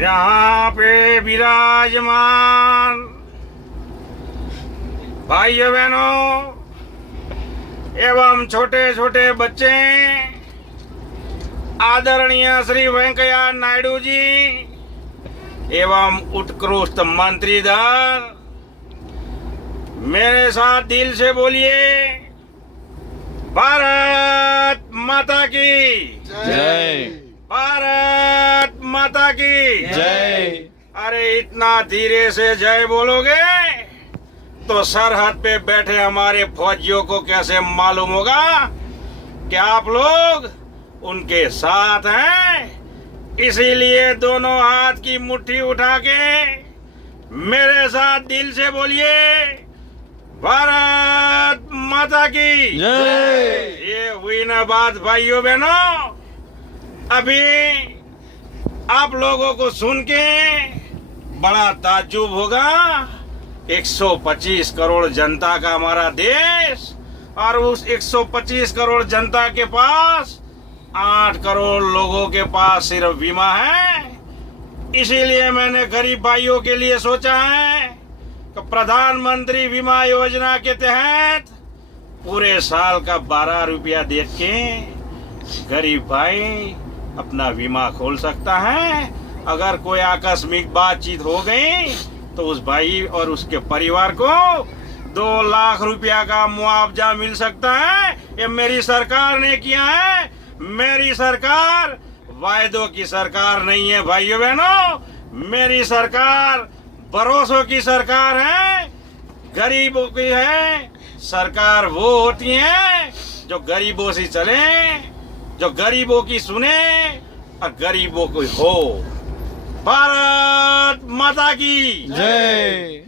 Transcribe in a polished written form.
यहाँ पे विराजमान भाइयों बहनों एवं छोटे छोटे बच्चे, आदरणीय श्री वेंकैया नायडू जी एवं उत्कृष्ट मंत्री दल, मेरे साथ दिल से बोलिए भारत माता की जय। भारत माता की जय। अरे इतना धीरे से जय बोलोगे तो सरहद पे बैठे हमारे फौजियों को कैसे मालूम होगा कि आप लोग उनके साथ हैं। इसीलिए दोनों हाथ की मुट्ठी उठा के मेरे साथ दिल से बोलिए भारत माता की जय। ये हुई ना बात भाइयों बहनों। अभी आप लोगों को सुन के बड़ा ताज्जुब होगा। 125 करोड़ जनता का हमारा देश और उस 125 करोड़ जनता के पास 8 करोड़ लोगों के पास सिर्फ बीमा है। इसीलिए मैंने गरीब भाइयों के लिए सोचा है कि प्रधानमंत्री बीमा योजना के तहत पूरे साल का 12 रुपया दे के गरीब भाई अपना बीमा खोल सकता है। अगर कोई आकस्मिक बातचीत हो गई तो उस भाई और उसके परिवार को 2 लाख रुपया का मुआवजा मिल सकता है। ये मेरी सरकार ने किया है। मेरी सरकार वायदों की सरकार नहीं है भाइयों बहनों। मेरी सरकार भरोसों की सरकार है, गरीबों की है। सरकार वो होती है जो गरीबों से चले, जो गरीबों की सुने और गरीबों की हो। भारत माता की जय।